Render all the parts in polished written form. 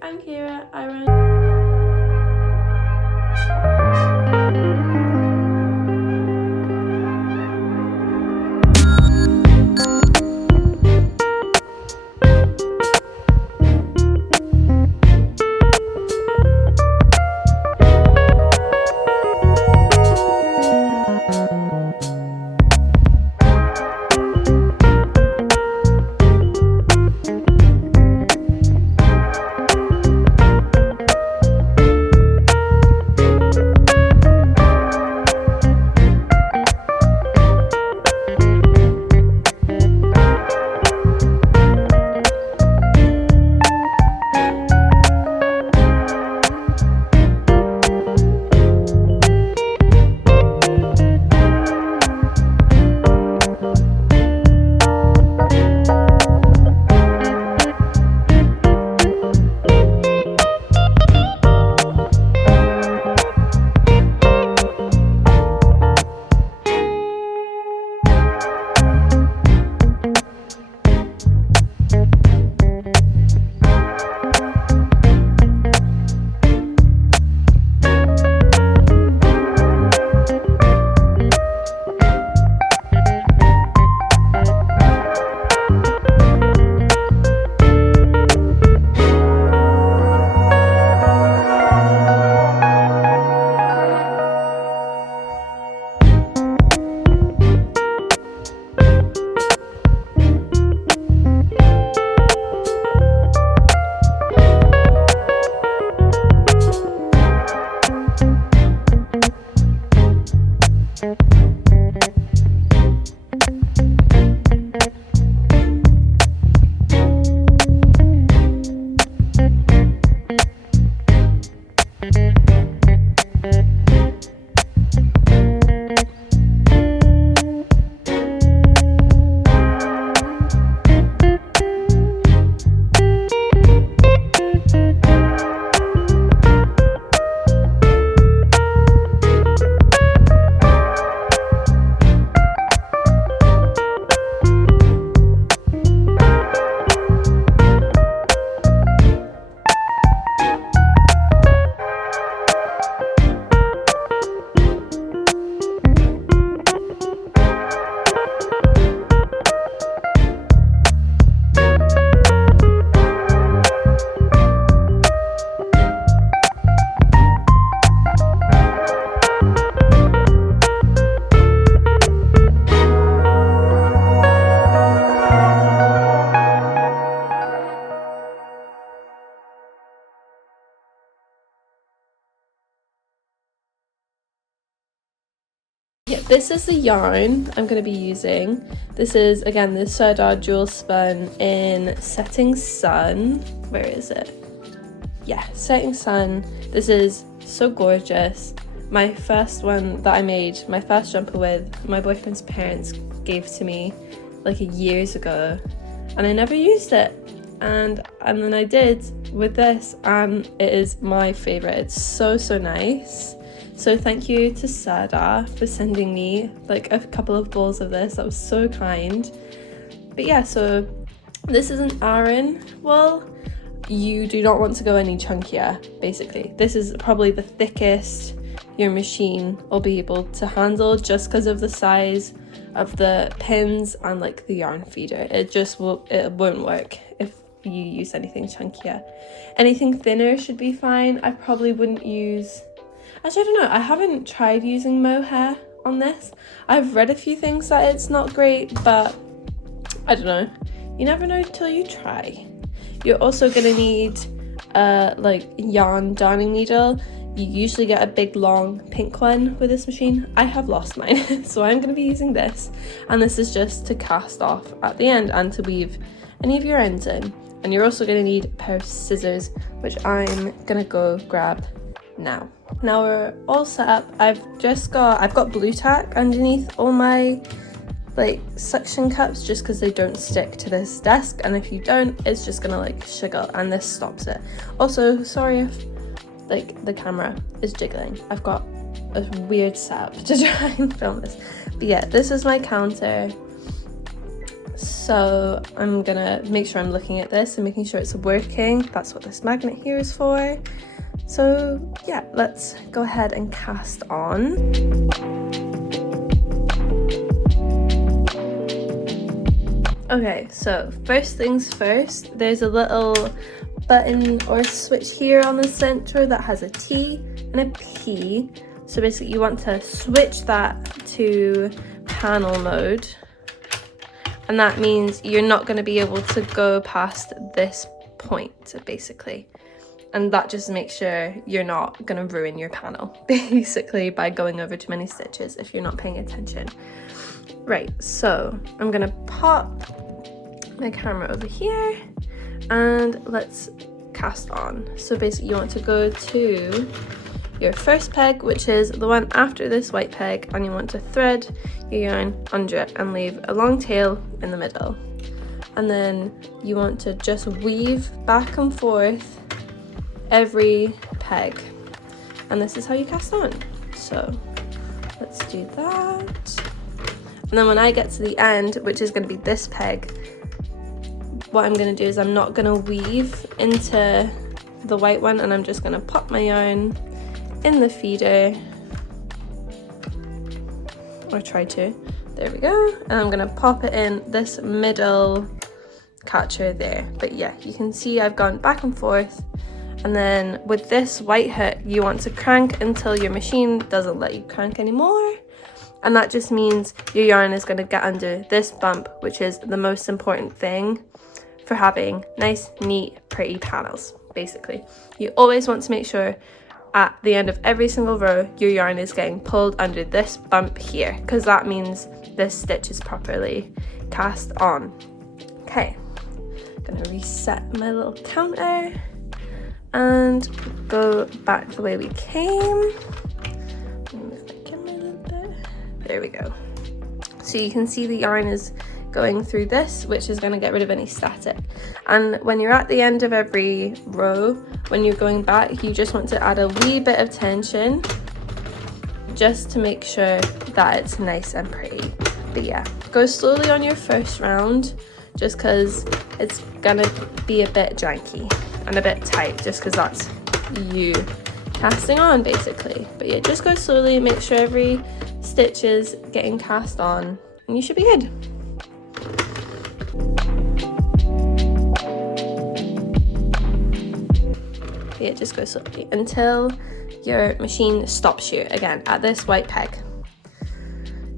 I'm Kira. I run Yeah, this is the yarn I'm going to be using. This is, again, the Sirdar Jewel Spun in Setting Sun. Where is it? Yeah, Setting Sun. This is so gorgeous. My first one that I made, my first jumper with, my boyfriend's parents gave to me like years ago, and I never used it. And then I did with this, and it is my favourite. It's so nice. So thank you to Sirdar for sending me like a couple of balls of this. That was so kind. But yeah, so this is an Aran wool. You do not want to go any chunkier, basically. This is probably the thickest your machine will be able to handle, just because of the size of the pins and like the yarn feeder. It won't work if you use anything chunkier. Anything thinner should be fine. I probably wouldn't use, actually I don't know, I haven't tried using mohair on this. I've read a few things that it's not great, but I don't know, you never know till you try. You're also gonna need like yarn darning needle. You usually get a big long pink one with this machine. I have lost mine, so I'm going to be using this, and this is just to cast off at the end and to weave any of your ends in. And you're also going to need a pair of scissors, which I'm going to go grab now. Now we're all set up. I've got blue tack underneath all my like suction cups, just because they don't stick to this desk, and if you don't, it's just gonna like shiggle, and this stops it. Also, sorry if like the camera is jiggling. I've got a weird setup to try and film this. But yeah, this is my counter. So I'm gonna make sure I'm looking at this and making sure it's working. That's what this magnet here is for. So yeah, let's go ahead and cast on. Okay, so first things first, there's a little button or switch here on the sentro that has a T and a P. So basically you want to switch that to panel mode, and that means you're not going to be able to go past this point basically, and that just makes sure you're not going to ruin your panel basically by going over too many stitches if you're not paying attention. Right, so I'm going to pop my camera over here and let's cast on. So basically you want to go to your first peg, which is the one after this white peg, and you want to thread your yarn under it and leave a long tail in the middle. And then you want to just weave back and forth every peg, and this is how you cast on. So let's do that. And then when I get to the end, which is going to be this peg, what I'm going to do is I'm not going to weave into the white one, and I'm just going to pop my yarn in the feeder, or try to. There we go. And I'm going to pop it in this middle catcher there. But yeah, you can see I've gone back and forth. And then with this white hook, you want to crank until your machine doesn't let you crank anymore. And that just means your yarn is going to get under this bump, which is the most important thing for having nice, neat, pretty panels. Basically, you always want to make sure at the end of every single row your yarn is getting pulled under this bump here, because that means this stitch is properly cast on. Okay, I'm gonna reset my little counter and go back the way we came. Move my camera a little bit. There we go. So you can see the yarn is going through this, which is going to get rid of any static. And when you're at the end of every row, when you're going back, you just want to add a wee bit of tension just to make sure that it's nice and pretty. But yeah, go slowly on your first round, just because it's gonna be a bit janky and a bit tight, just because that's you casting on basically. But yeah, just go slowly, make sure every stitch is getting cast on, and you should be good. Yeah, just go slowly until your machine stops you again at this white peg.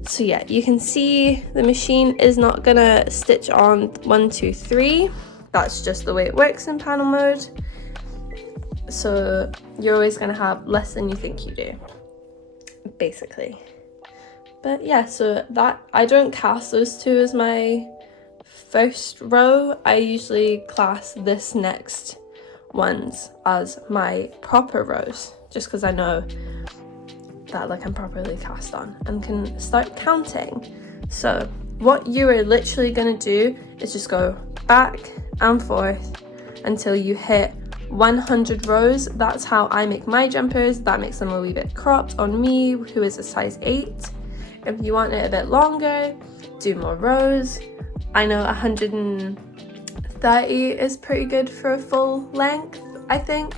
So yeah, you can see the machine is not gonna stitch on 1, 2, 3. That's just the way it works in panel mode. So you're always gonna have less than you think you do, basically. But yeah, so that, I don't cast those two as my first row. I usually class this next ones as my proper rows, just because I know that like I'm properly cast on and can start counting. So what you are literally going to do is just go back and forth until you hit 100 rows. That's how I make my jumpers. That makes them a wee bit cropped on me, who is a size 8. If you want it a bit longer, do more rows. I know 130 is pretty good for a full length, I think.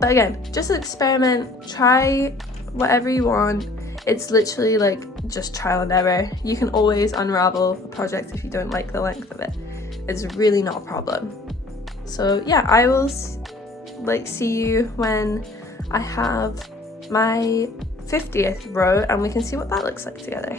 But again, just experiment, try whatever you want. It's literally like just trial and error. You can always unravel a project if you don't like the length of it. It's really not a problem. So yeah, I will see you when I have my 50th row and we can see what that looks like together.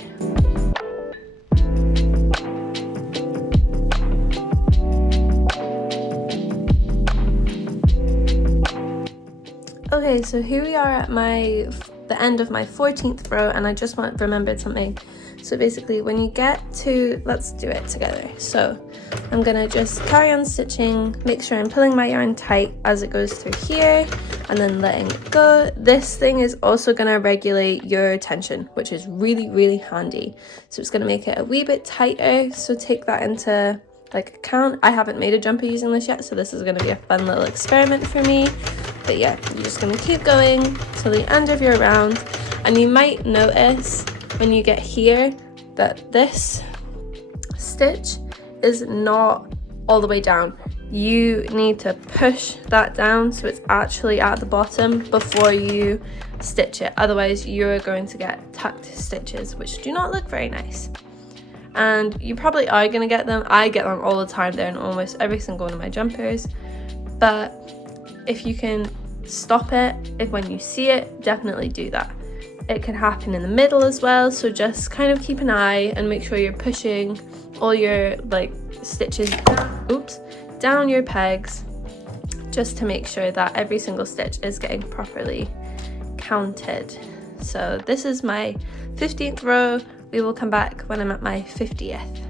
Okay, so here we are at the end of my 14th row, and I just remembered something. So basically when you get to, let's do it together. So I'm gonna just carry on stitching, make sure I'm pulling my yarn tight as it goes through here and then letting it go. This thing is also gonna regulate your tension, which is really, really handy. So it's gonna make it a wee bit tighter, so take that into like account. I haven't made a jumper using this yet, so this is gonna be a fun little experiment for me. But yeah, you're just gonna keep going till the end of your round, and you might notice when you get here that this stitch is not all the way down. You need to push that down so it's actually at the bottom before you stitch it. Otherwise you're going to get tucked stitches, which do not look very nice. And you probably are going to get them. I get them all the time. They're in almost every single one of my jumpers. But if you can stop it, if when you see it, definitely do that. It can happen in the middle as well, so just kind of keep an eye and make sure you're pushing all your like stitches down your pegs, just to make sure that every single stitch is getting properly counted. So this is my 15th row. We will come back when I'm at my 50th.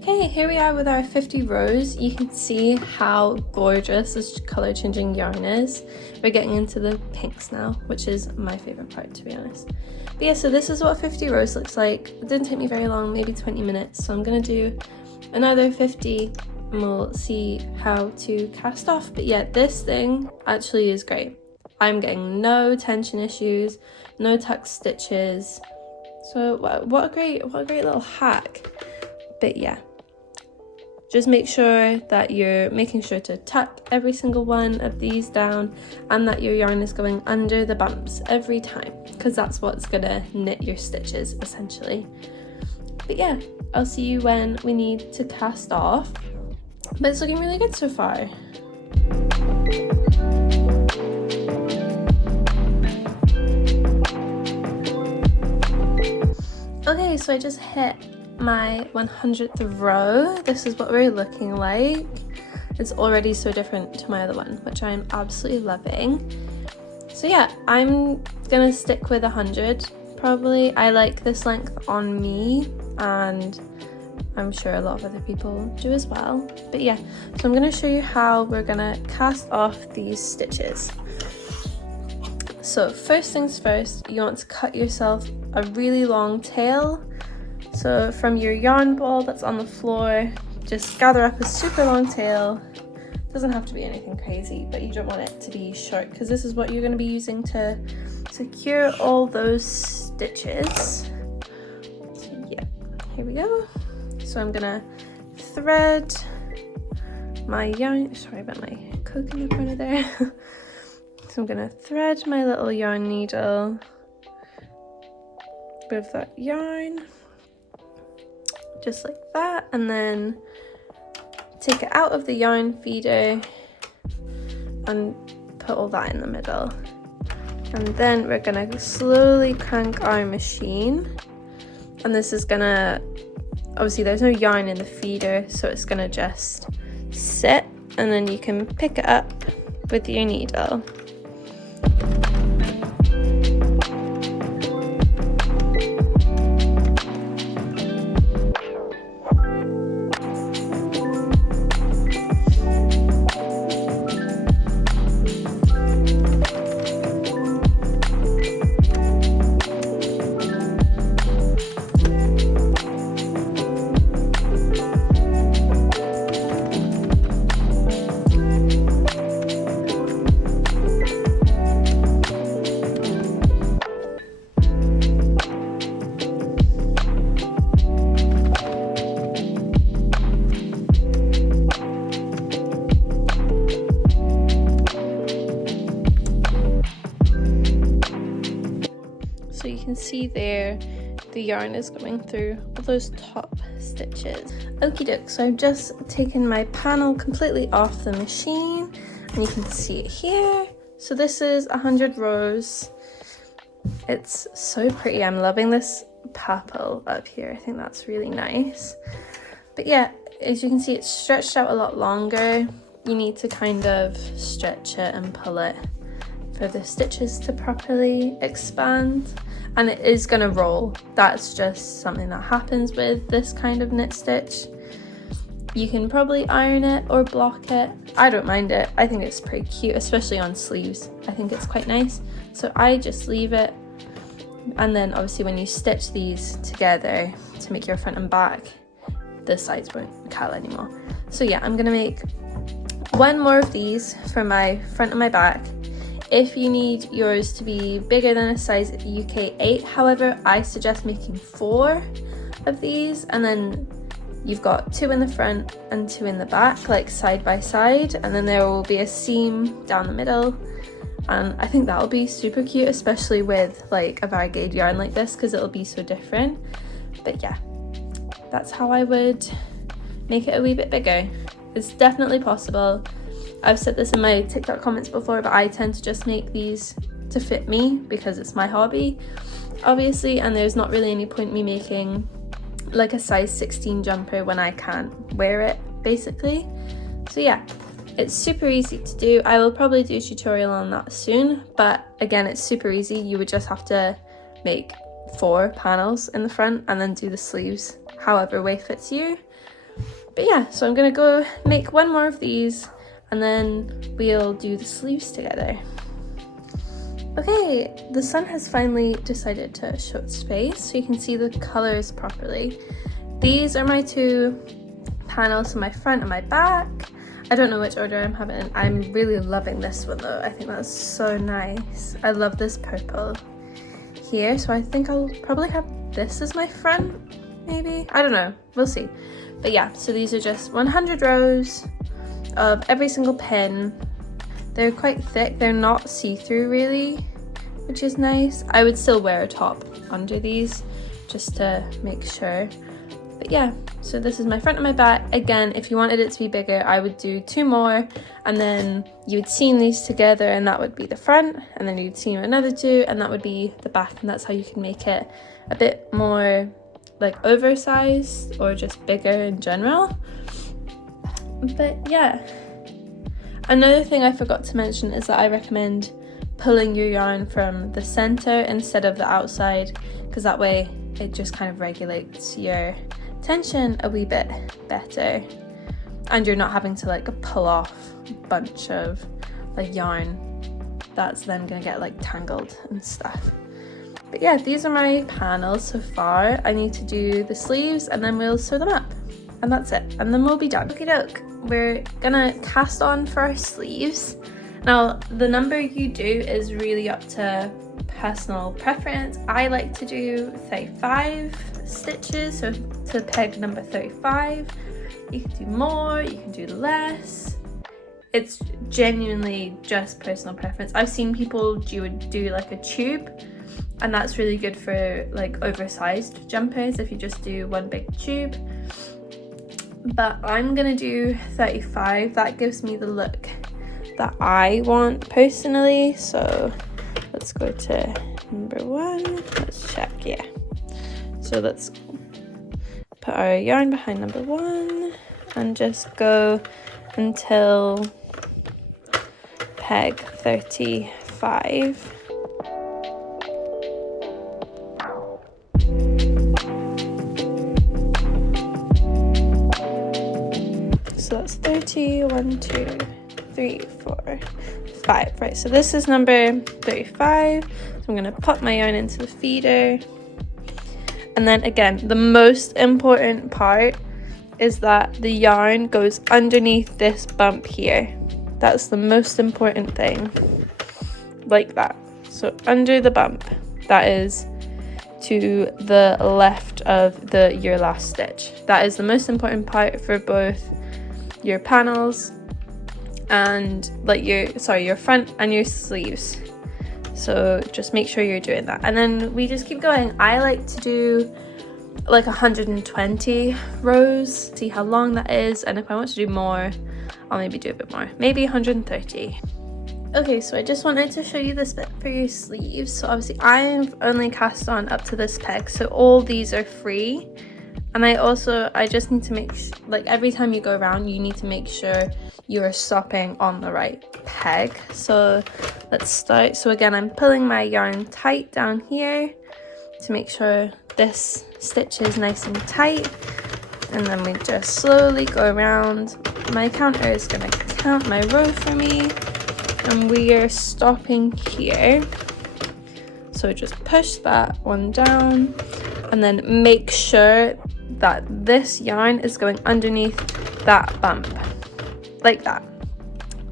Okay, here we are with our 50 rows. You can see how gorgeous this color changing yarn is. We're getting into the pinks now, which is my favorite part, to be honest. But yeah, so this is what 50 rows looks like. It didn't take me very long, maybe 20 minutes. So I'm gonna do another 50 and we'll see how to cast off. But yeah, this thing actually is great. I'm getting no tension issues, no tuck stitches. So what a great little hack. But yeah, just make sure that you're making sure to tuck every single one of these down and that your yarn is going under the bumps every time, because that's what's gonna knit your stitches essentially. But yeah, I'll see you when we need to cast off. But it's looking really good so far. Okay, so I just hit my 100th row. This is what we're looking like. It's already so different to my other one, which I'm absolutely loving. So yeah, I'm gonna stick with 100 probably. I like this length on me, and I'm sure a lot of other people do as well. But yeah, so I'm gonna show you how we're gonna cast off these stitches. So first things first, you want to cut yourself a really long tail. So from your yarn ball that's on the floor, just gather up a super long tail. Doesn't have to be anything crazy, but you don't want it to be short, because this is what you're going to be using to secure all those stitches. So yeah, here we go. So I'm gonna thread my yarn, sorry about my Coke in the corner there. So I'm gonna thread my little yarn needle with that yarn, just like that, and then take it out of the yarn feeder and put all that in the middle. And then we're gonna slowly crank our machine, and this is gonna, obviously there's no yarn in the feeder, so it's gonna just sit, and then you can pick it up with your needle. So you can see there, the yarn is going through all those top stitches. Okie doke, so I've just taken my panel completely off the machine, and you can see it here. So this is 100 rows. It's so pretty. I'm loving this purple up here. I think that's really nice. But yeah, as you can see, it's stretched out a lot longer. You need to kind of stretch it and pull it for the stitches to properly expand, and it is going to roll. That's just something that happens with this kind of knit stitch. You can probably iron it or block it. I don't mind it. I think it's pretty cute, especially on sleeves. I think it's quite nice. So I just leave it, and then obviously when you stitch these together to make your front and back, the sides won't cut anymore. So yeah, I'm gonna make one more of these for my front and my back. If you need yours to be bigger than a size UK 8, however, I suggest making 4 of these and then you've got 2 in the front and 2 in the back, like side by side, and then there will be a seam down the middle. And I think that'll be super cute, especially with like a variegated yarn like this, because it'll be so different. But yeah, that's how I would make it a wee bit bigger. It's definitely possible. I've said this in my TikTok comments before, but I tend to just make these to fit me because it's my hobby, obviously, and there's not really any point me making like a size 16 jumper when I can't wear it, basically. So yeah, it's super easy to do. I will probably do a tutorial on that soon, but again, it's super easy. You would just have to make 4 panels in the front and then do the sleeves however way fits you. But yeah, so I'm gonna go make 1 more of these and then we'll do the sleeves together. Okay, the sun has finally decided to show its face so you can see the colors properly. These are my 2 panels, so my front and my back. I don't know which order I'm having. I'm really loving this one though. I think that's so nice. I love this purple here, so I think I'll probably have this as my front, maybe. I don't know, we'll see. But yeah, so these are just 100 rows of every single pin. They're quite thick, they're not see-through really, which is nice. I would still wear a top under these just to make sure. But yeah, so this is my front and my back. Again, if you wanted it to be bigger, I would do 2 more, and then you would seam these together and that would be the front, and then you'd seam another 2 and that would be the back, and that's how you can make it a bit more like oversized or just bigger in general. But yeah, another thing I forgot to mention is that I recommend pulling your yarn from the center instead of the outside, because that way it just kind of regulates your tension a wee bit better, and you're not having to like pull off a bunch of like yarn that's then gonna get like tangled and stuff. But yeah, these are my panels so far. I need to do the sleeves and then we'll sew them up, and that's it, and then we'll be done. Okie doke, we're gonna cast on for our sleeves. Now the number you do is really up to personal preference. I like to do 35 stitches, so to peg number 35. You can do more, you can do less. It's genuinely just personal preference. I've seen people do like a tube, and that's really good for like oversized jumpers if you just do 1 big tube. But I'm gonna do 35. That gives me the look that I want personally. So let's go to number 1. Let's check, yeah. So let's put our yarn behind number 1 and just go until peg 35. So that's 30, 1, 2, 3, 4, 5. Right, so this is number 35. So I'm going to pop my yarn into the feeder. And then again, the most important part is that the yarn goes underneath this bump here. That's the most important thing. Like that. So under the bump, that is to the left of your last stitch. That is the most important part for both your panels and like your front and your sleeves. So just make sure you're doing that, and then we just keep going. I like to do like 120 rows, see how long that is, and if I want to do more, I'll maybe do a bit more, maybe 130. Okay, so I just wanted to show you this bit for your sleeves. So obviously I've only cast on up to this peg, so all these are free. And I just need to make like every time you go around, you need to make sure you are stopping on the right peg. So let's start. So again, I'm pulling my yarn tight down here to make sure this stitch is nice and tight, and then we just slowly go around. My counter is going to count my row for me, and we are stopping here. So just push that one down, and then make sure that this yarn is going underneath that bump like that,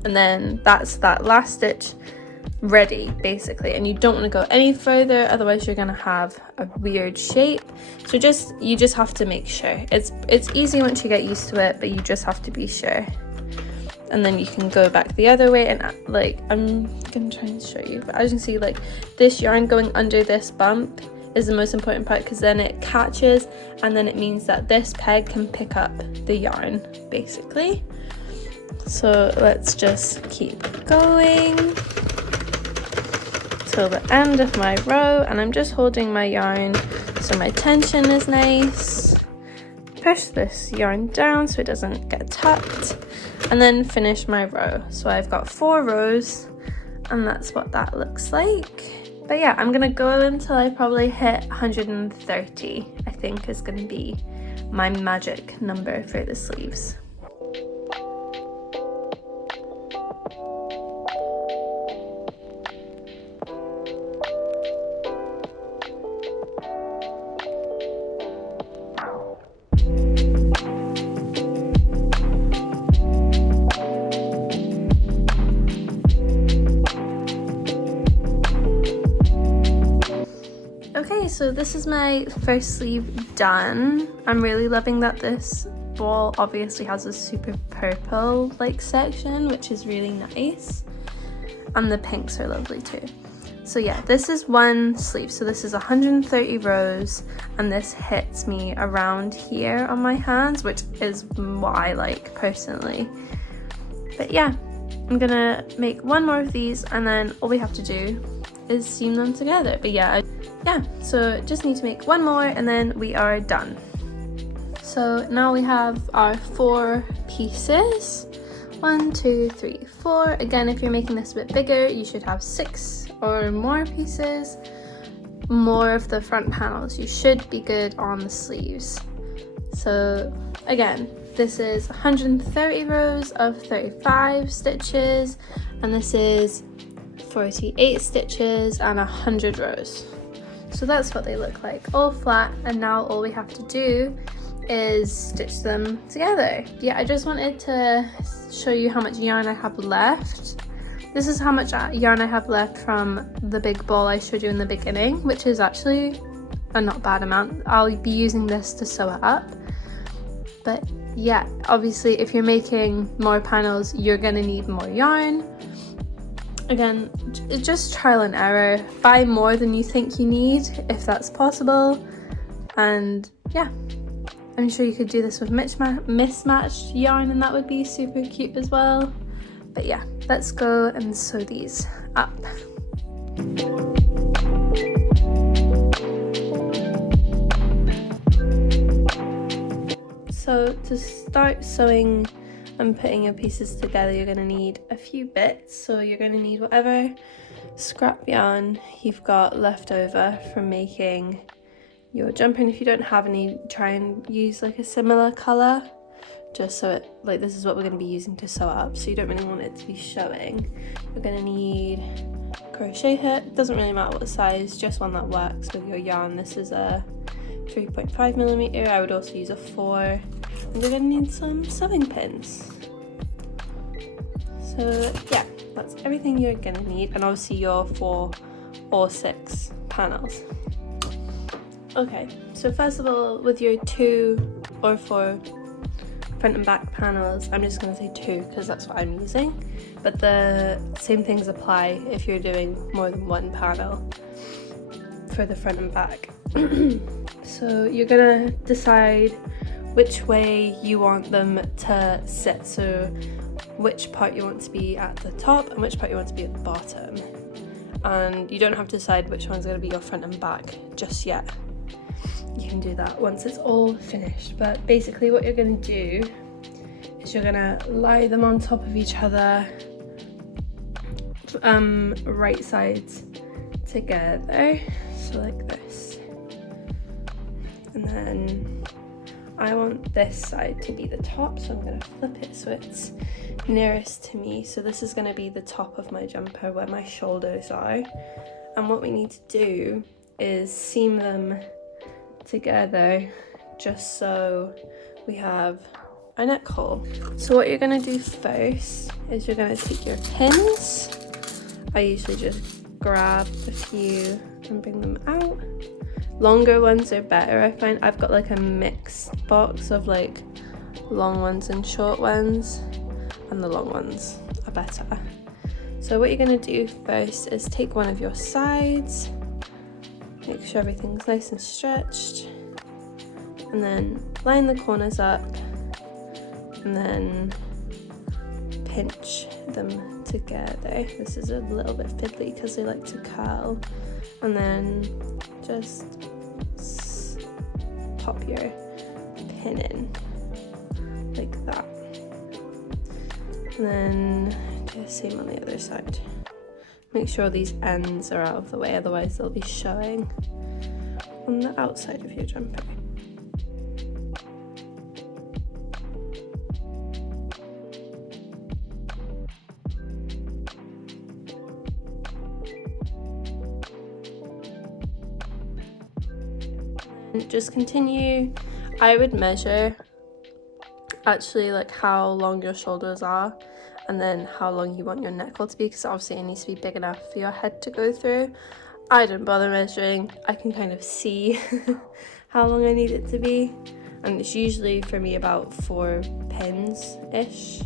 and then that's that last stitch ready basically, and you don't want to go any further, otherwise you're gonna have a weird shape. So you just have to make sure. It's easy once you get used to it, but you just have to be sure. And then you can go back the other way, and like I'm gonna try and show you, but as you can see, like this yarn going under this bump is the most important part, because then it catches, and then it means that this peg can pick up the yarn basically. So let's just keep going till the end of my row, and I'm just holding my yarn so my tension is nice. Push this yarn down so it doesn't get tucked, and then finish my row. So I've got 4 rows, and that's what that looks like. But yeah, I'm gonna go until I probably hit 130, I think is gonna be my magic number for the sleeves. Okay, so this is my first sleeve done. I'm really loving that this ball obviously has a super purple like section, which is really nice, and the pinks are lovely too. So yeah, this is one sleeve, so this is 130 rows, and this hits me around here on my hands, which is what I like personally. But yeah, I'm gonna make one more of these, and then all we have to do is seam them together. But yeah, so just need to make one more, and then we are done. So now we have our 4 pieces. 1, 2, 3, 4. Again, if you're making this a bit bigger, you should have 6 or more pieces. More of the front panels. You should be good on the sleeves. So again, this is 130 rows of 35 stitches, and this is 48 stitches and 100 rows. So that's what they look like, all flat, and now all we have to do is stitch them together. Yeah, I just wanted to show you how much yarn I have left. This is how much yarn I have left from the big ball I showed you in the beginning, which is actually a not bad amount. I'll be using this to sew it up. But yeah, obviously if you're making more panels, you're gonna need more yarn. Again, it's just trial and error. Buy more than you think you need if that's possible, and yeah, I'm sure you could do this with mismatched yarn, and that would be super cute as well. But yeah, let's go and sew these up. So to start sewing and putting your pieces together, you're going to need a few bits. So you're going to need whatever scrap yarn you've got left over from making your jumper, and if you don't have any, try and use like a similar colour, just so it, like, this is what we're going to be using to sew up, so you don't really want it to be showing. You're going to need crochet hook, doesn't really matter what size, just one that works with your yarn. This is a 3.5mm, I would also use a 4. And we're going to need some sewing pins. So yeah, that's everything you're going to need, and obviously your 4 or 6 panels. Okay, so first of all, with your 2 or 4 front and back panels, I'm just going to say 2 because that's what I'm using, but the same things apply if you're doing more than one panel for the front and back. So you're going to decide which way you want them to sit, so which part you want to be at the top and which part you want to be at the bottom, and you don't have to decide which one's going to be your front and back just yet. You can do that once it's all finished, but basically what you're going to do is you're going to lie them on top of each other, right sides together, so like this, and then I want this side to be the top, so I'm going to flip it so it's nearest to me. So this is going to be the top of my jumper where my shoulders are, and what we need to do is seam them together just so we have a neck hole. So what you're going to do first is you're going to take your pins I usually just grab a few and bring them out. Longer ones are better, I find. I've got like a mixed box of like long ones and short ones, and the long ones are better. So what you're going to do first is take one of your sides, make sure everything's nice and stretched, and then line the corners up, and then pinch them together. This is a little bit fiddly because they like to curl, and then just pop your pin in like that, and then do the same on the other side. Make sure these ends are out of the way, otherwise they'll be showing on the outside of your jumper. Just continue. I would measure actually like how long your shoulders are and then how long you want your neck hole to be, because obviously it needs to be big enough for your head to go through. I don't bother measuring. I can kind of see how long I need it to be, and it's usually for me about 4 pins ish,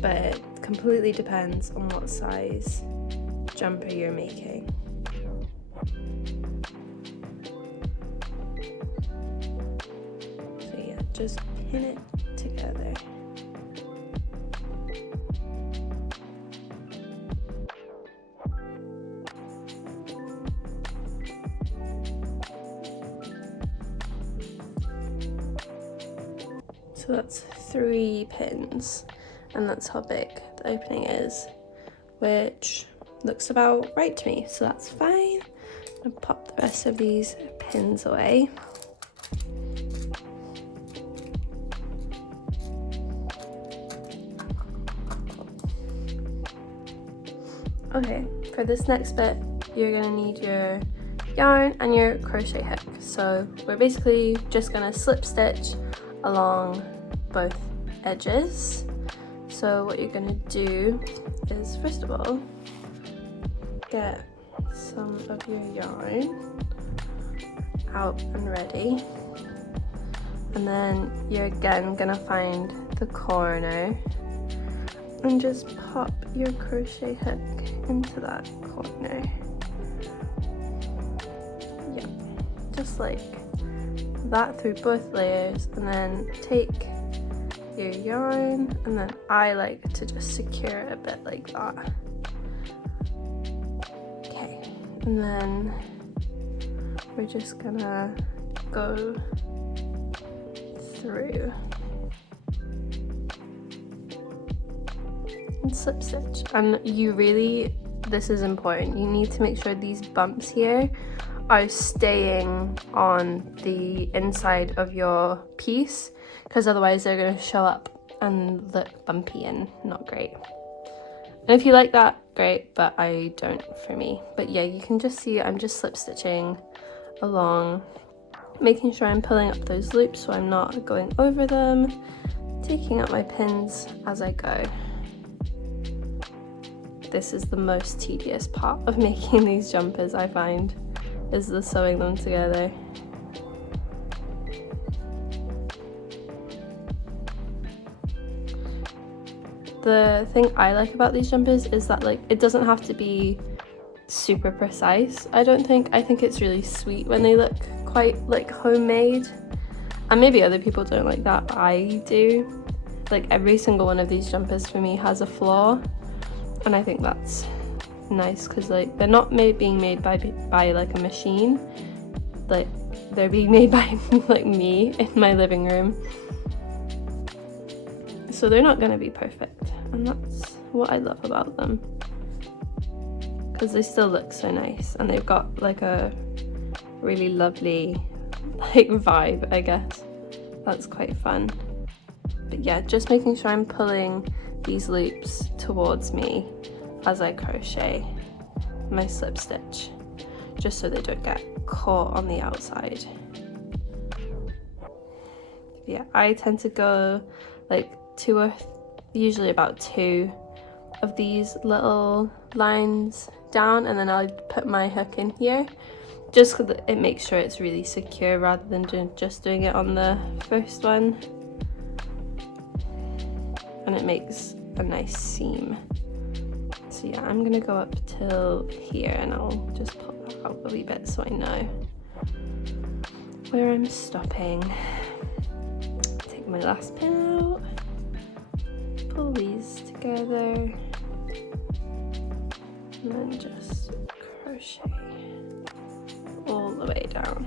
but it completely depends on what size jumper you're making. Just pin it together. So that's 3 pins, and that's how big the opening is, which looks about right to me, so that's fine. I'm gonna pop the rest of these pins away. Okay, for this next bit, you're gonna need your yarn and your crochet hook. So we're basically just gonna slip stitch along both edges. So what you're gonna do is, first of all, get some of your yarn out and ready. And then you're again gonna find the corner and just pop your crochet hook into that corner. Yeah, just like that through both layers, and then take your yarn, and then I like to just secure it a bit like that. Okay, and then we're just gonna go through and slip stitch. And you really, this is important, you need to make sure these bumps here are staying on the inside of your piece, because otherwise they're going to show up and look bumpy and not great. And if you like that, great, but I don't for me. But yeah, you can just see I'm just slip stitching along, making sure I'm pulling up those loops so I'm not going over them, taking out my pins as I go. This is the most tedious part of making these jumpers, I find, is the sewing them together. The thing I like about these jumpers is that like it doesn't have to be super precise, I don't think. I think it's really sweet when they look quite like homemade, and maybe other people don't like that, but I do. Like every single one of these jumpers for me has a flaw, and I think that's nice because like they're not being made by like a machine, like they're being made by like me in my living room, so they're not going to be perfect, and that's what I love about them, because they still look so nice and they've got like a really lovely like vibe, I guess. That's quite fun. But yeah, just making sure I'm pulling these loops towards me as I crochet my slip stitch, just so they don't get caught on the outside. Yeah, I tend to go like usually about 2 of these little lines down, and then I'll put my hook in here, just because it makes sure it's really secure rather than just doing it on the first one, and it makes a nice seam. So yeah, I'm gonna go up till here, and I'll just pull that out a wee bit so I know where I'm stopping. Take my last pin out, pull these together, and then just crochet all the way down.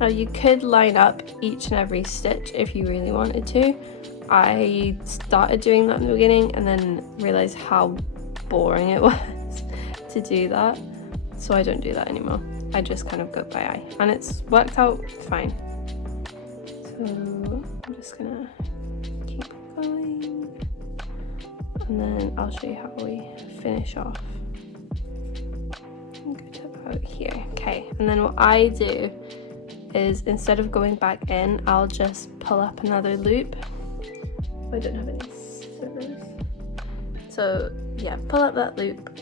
Now you could line up each and every stitch if you really wanted to. I started doing that in the beginning and then realized how boring it was to do that, so I don't do that anymore. I just kind of go by eye, and it's worked out fine. So I'm just gonna keep going, and then I'll show you how we finish off. Go to about here. Okay, and then what I do is, instead of going back in, I'll just pull up another loop. I don't have any scissors, so yeah, pull up that loop.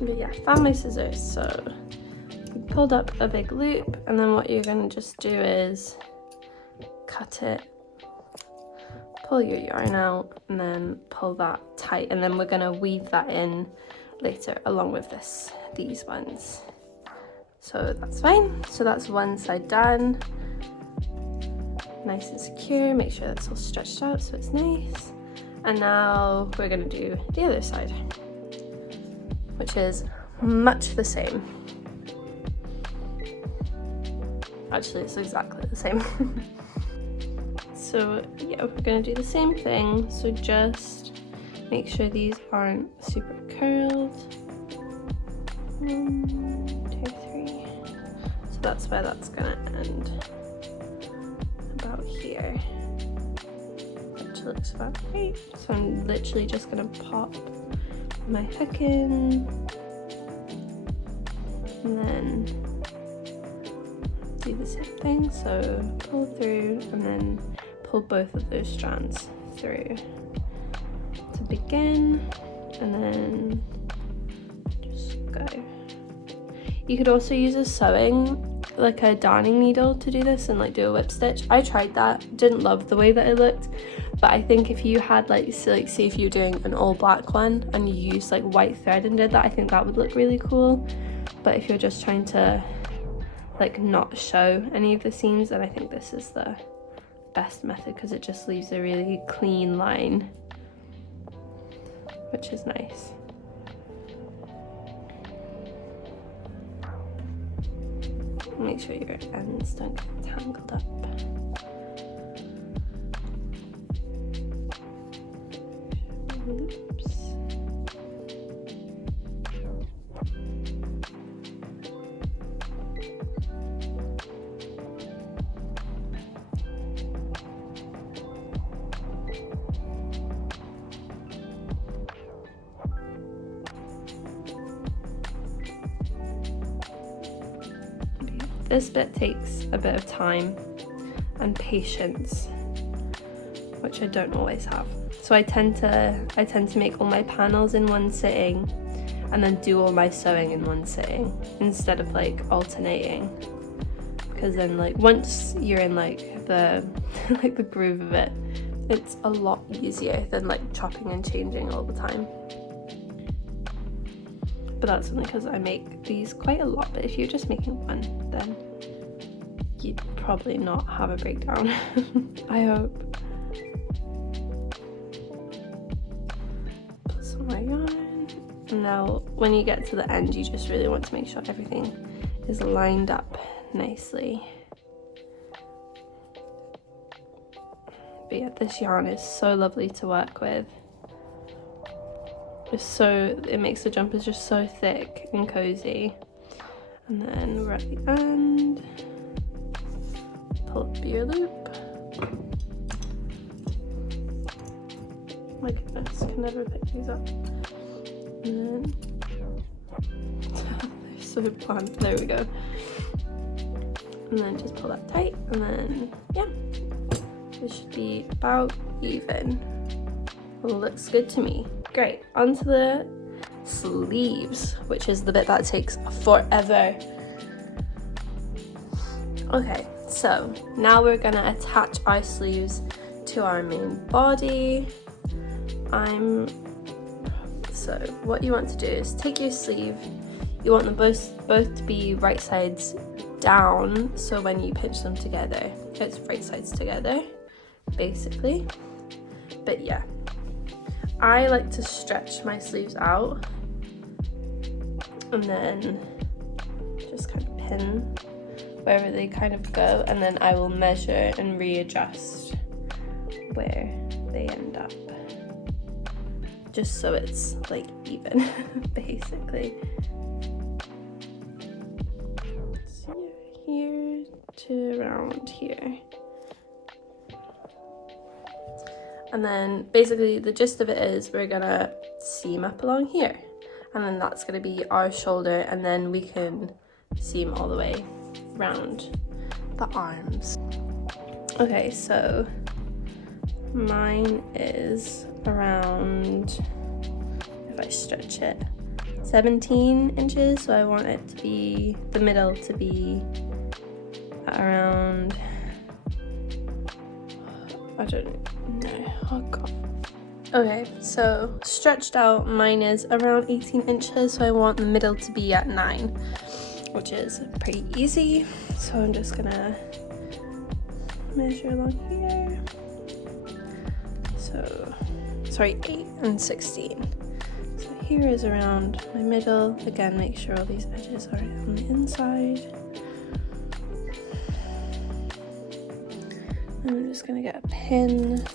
But yeah, found my scissors, so you pulled up a big loop, and then what you're gonna just do is cut it, pull your yarn out, and then pull that tight, and then we're gonna weave that in later along with these ones. So that's fine. So that's one side done, nice and secure. Make sure that's all stretched out so it's nice. And now we're gonna do the other side, which is much the same. Actually, it's exactly the same. So yeah, we're gonna do the same thing. So just make sure these aren't super curled. 1, 2, 3. So that's where that's gonna end, about here, which looks about right. So I'm literally just gonna pop my hook in, and then do the same thing. So pull through and then pull both of those strands through to begin, and then just go. You could also use a sewing, like a darning needle, to do this and like do a whip stitch. I tried that, didn't love the way that it looked, but I think if you had like say if you're doing an all black one and you used like white thread and did that, I think that would look really cool. But if you're just trying to like not show any of the seams, then I think this is the best method, because it just leaves a really clean line, which is nice. Make sure your ends don't get tangled up. Loops. This bit takes a bit of time and patience, which I don't always have. So I tend to make all my panels in one sitting and then do all my sewing in one sitting instead of like alternating, because then like once you're in like the like the groove of it, it's a lot easier than like chopping and changing all the time. But that's only because I make these quite a lot. But if you're just making one, then you'd probably not have a breakdown. I hope. Put some more yarn. And now when you get to the end, you just really want to make sure everything is lined up nicely. But yeah, this yarn is so lovely to work with. It makes the jumpers just so thick and cozy. And then we're at the end, pull up your loop. My goodness, can never pick these up. And then they're so blunt. There we go. And then just pull that tight, and then yeah, this should be about even. Looks good to me. Great, onto the sleeves, which is the bit that takes forever. Okay, so now we're gonna attach our sleeves to our main body. So what you want to do is take your sleeve, you want them both to be right sides down, so when you pinch them together, it's right sides together, basically. But yeah, I like to stretch my sleeves out and then just kind of pin wherever they kind of go, and then I will measure and readjust where they end up, just so it's like even, basically. So here to around here. And then basically the gist of it is we're gonna seam up along here, and then that's gonna be our shoulder, and then we can seam all the way around the arms. Okay, so mine is around, if I stretch it, 17 inches, so I want it to be, the middle to be around, I don't know, oh god. Okay, so stretched out, mine is around 18 inches, so I want the middle to be at 9, which is pretty easy. So I'm just gonna measure along here. So, sorry, 8 and 16. So here is around my middle. Again, make sure all these edges are on the inside. And I'm just gonna get a pin.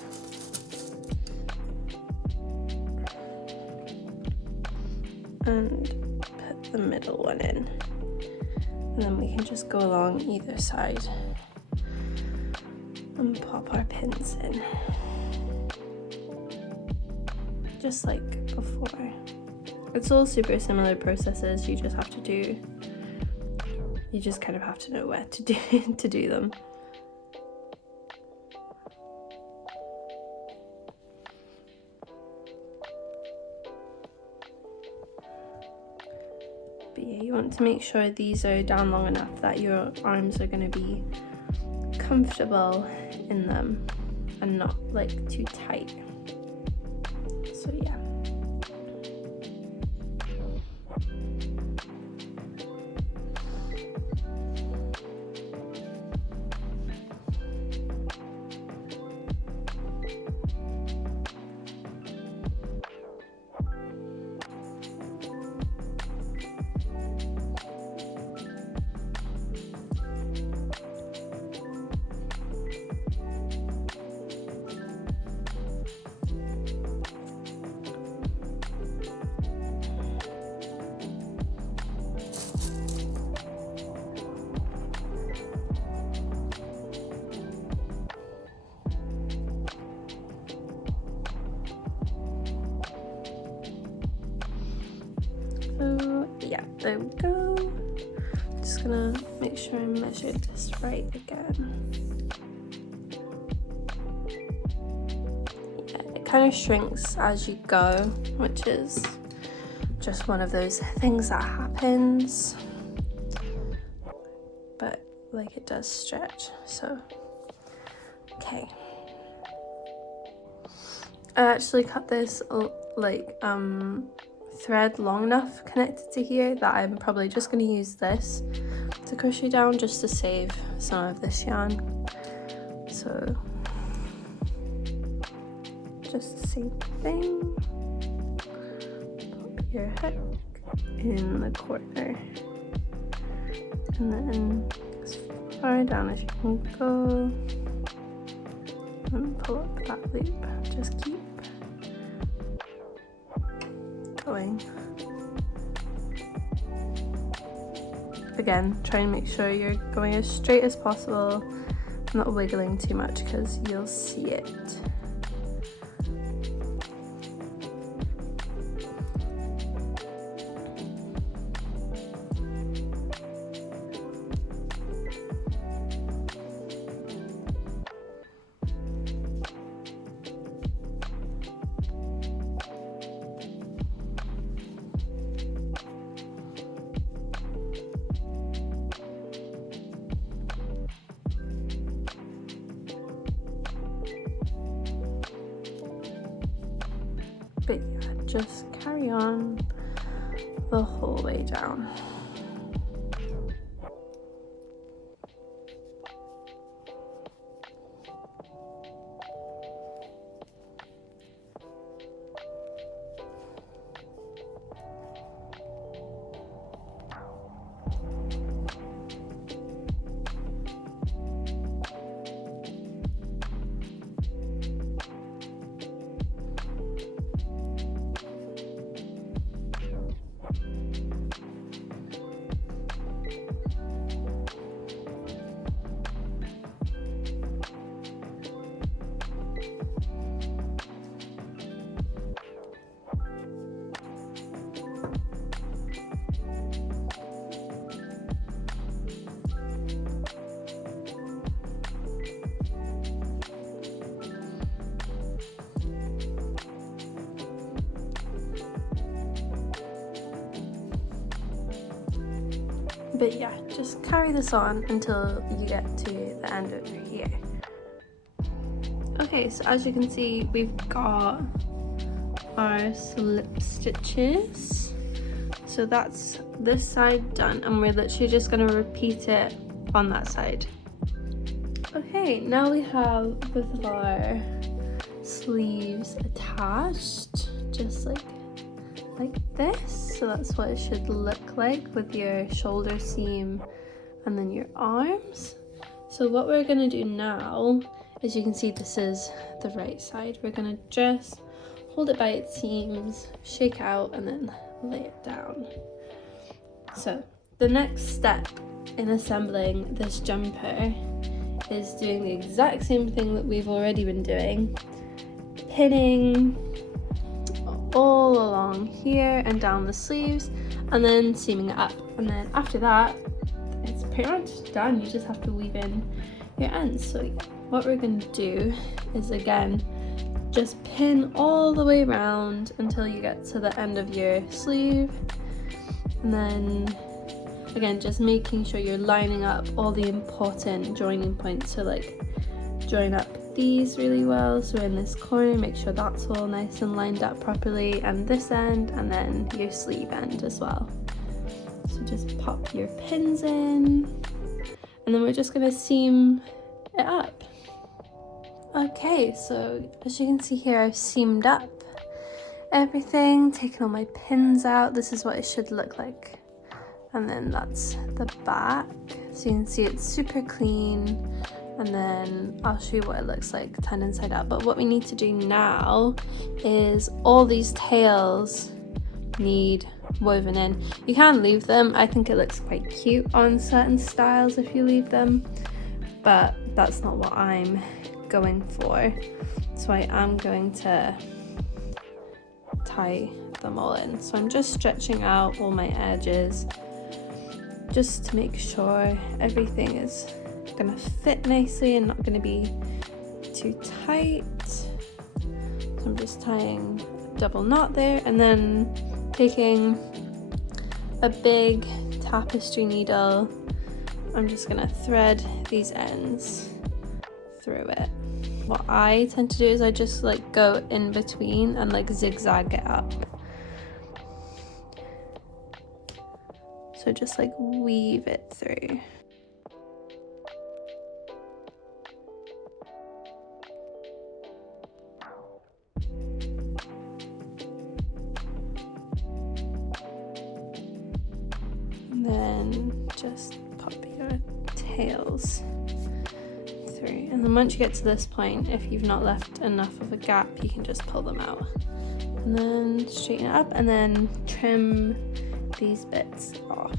And put the middle one in. And then we can just go along either side and pop our pins in. Just like before. It's all super similar processes, you just have to do, you just kind of have to know where to do them. But yeah, you want to make sure these are down long enough that your arms are going to be comfortable in them and not like too tight. So yeah. So yeah, there we go. Just gonna make sure I measured this right again. Yeah, it kind of shrinks as you go, which is just one of those things that happens. But like it does stretch, so okay. I actually cut this like thread long enough connected to here that I'm probably just going to use this to crochet down just to save some of this yarn. So just the same thing, pop your hook in the corner and then as far down as you can go and pull up that loop. Just keep going. Again, try and make sure you're going as straight as possible, not wiggling too much because you'll see it. But yeah, just carry on the whole way down. But yeah, just carry this on until you get to the end over here. Okay, so as you can see, we've got our slip stitches. So that's this side done, and we're literally just going to repeat it on that side. Okay, now we have both of our sleeves attached, just like this. So that's what it should look like with your shoulder seam and then your arms. So what we're going to do now, as you can see, this is the right side. We're going to just hold it by its seams, shake out, and then lay it down. So the next step in assembling this jumper is doing the exact same thing that we've already been doing, pinning all along here and down the sleeves, and then seaming it up. And then after that, it's pretty much done. You just have to weave in your ends. So what we're going to do is, again, just pin all the way around until you get to the end of your sleeve, and then again just making sure you're lining up all the important joining points. So like join up these really well, so in this corner make sure that's all nice and lined up properly, and this end, and then your sleeve end as well. So just pop your pins in, and then we're just going to seam it up. Okay, so as you can see here, I've seamed up everything, taken all my pins out. This is what it should look like, and then that's the back, so you can see it's super clean. And then I'll show you what it looks like turned inside out. But what we need to do now is all these tails need woven in. You can leave them. I think it looks quite cute on certain styles if you leave them, but that's not what I'm going for. So I am going to tie them all in. So I'm just stretching out all my edges just to make sure everything is gonna fit nicely and not gonna be too tight. So I'm just tying a double knot there, and then taking a big tapestry needle, I'm just gonna thread these ends through it. What I tend to do is I just like go in between and like zigzag it up. So just like weave it through. And then just pop your tails through. And then once you get to this point, if you've not left enough of a gap, you can just pull them out. And then straighten it up and then trim these bits off.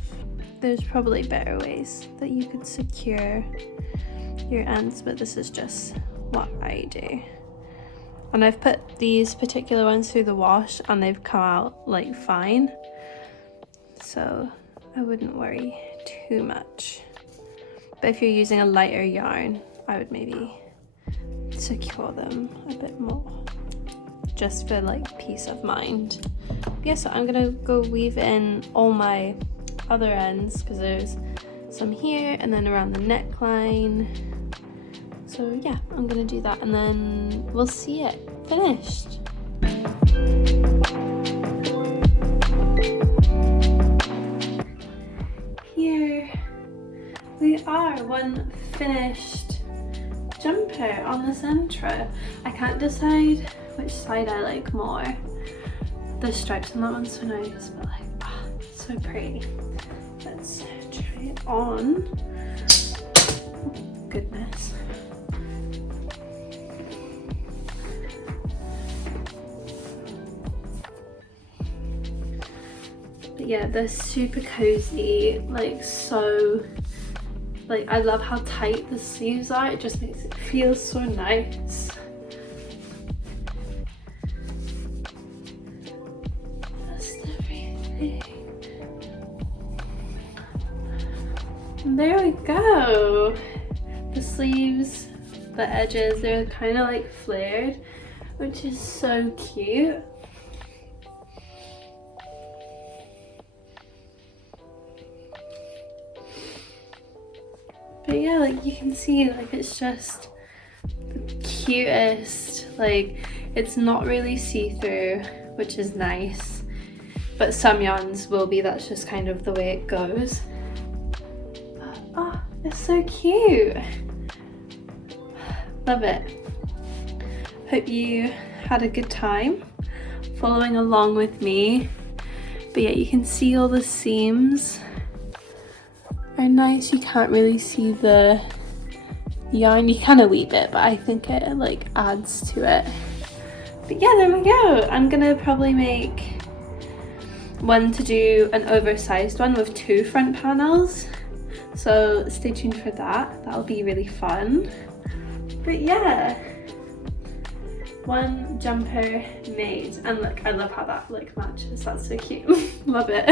There's probably better ways that you could secure your ends, but this is just what I do. And I've put these particular ones through the wash and they've come out like fine, so I wouldn't worry too much. But if you're using a lighter yarn, I would maybe secure them a bit more, just for like peace of mind. Yeah, so I'm gonna go weave in all my other ends, because there's some here and then around the neckline. So yeah, I'm gonna do that and then we'll see it finished. one finished jumper on the sentro. I can't decide which side I like more. The stripes on that one's so nice, but like, oh, so pretty. Let's try it on. Oh, goodness. But yeah, they're super cozy, like so, like I love how tight the sleeves are. It just makes it feel so nice. And there we go. The sleeves, the edges, they're kind of like flared, which is so cute. But yeah, like you can see, like it's just the cutest. Like it's not really see-through, which is nice. But some yarns will be, that's just kind of the way it goes. But, oh, it's so cute. Love it. Hope you had a good time following along with me. But yeah, you can see all the seams are nice. You can't really see the yarn. You can a wee bit, but I think it like adds to it. But yeah, there we go. I'm gonna probably make one to do an oversized one with 2 front panels, so stay tuned for that. That'll be really fun. But yeah, one jumper made, and look, I love how that like matches. That's so cute. Love it.